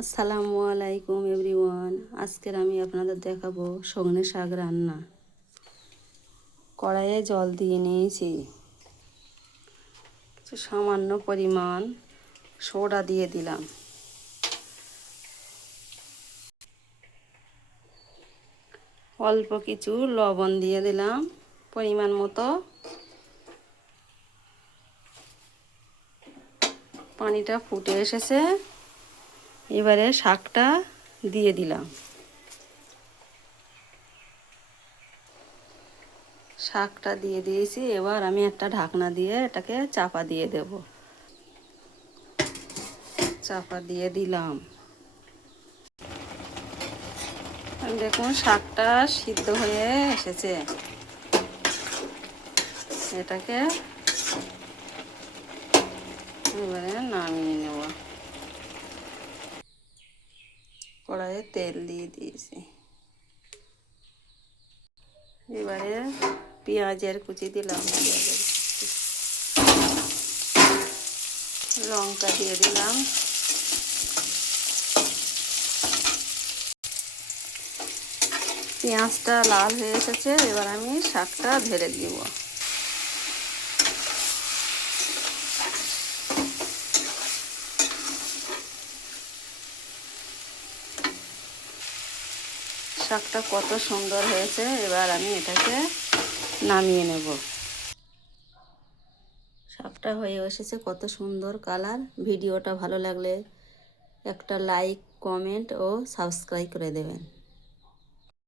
আসসালামু আলাইকুম এভরিওয়ান। আজকের আমি আপনাদের দেখাবো সজনে শাক রান্না। কড়াইয়ে জল দিয়ে নিয়েছি, কিছু সামান্য পরিমাণ সোডা দিয়ে দিলাম, অল্প কিছু লবণ দিয়ে দিলাম পরিমাণ মতো। পানিটা ফুটে এসেছে, এবারে শাকটা দিয়ে দিলাম। শাকটা দিয়ে দিয়েছি, এবার আমি একটা ঢাকনা দিয়ে এটাকে চাপা দিয়ে দেব। চাপা দিয়ে দিলাম। দেখুন শাকটা সিদ্ধ হয়ে এসেছে, এটাকে এবারে নামিয়ে নেব। কড়াইয়ে তেল দিয়ে দিয়েছি, এবারে পেঁয়াজের কুচি দিলাম, লঙ্কা দিয়ে দিলাম, পেঁয়াজটা লাল হয়ে এসেছে, এবার আমি শাকটা ঢেলে দিব। শাকটা কত সুন্দর হয়েছে, এবার আমি এটাকে নামিয়ে নেব। শাকটা হয়ে এসেছে, কত সুন্দর কালার। ভিডিওটা ভালো লাগলে একটা লাইক, কমেন্ট ও সাবস্ক্রাইব করে দেবেন।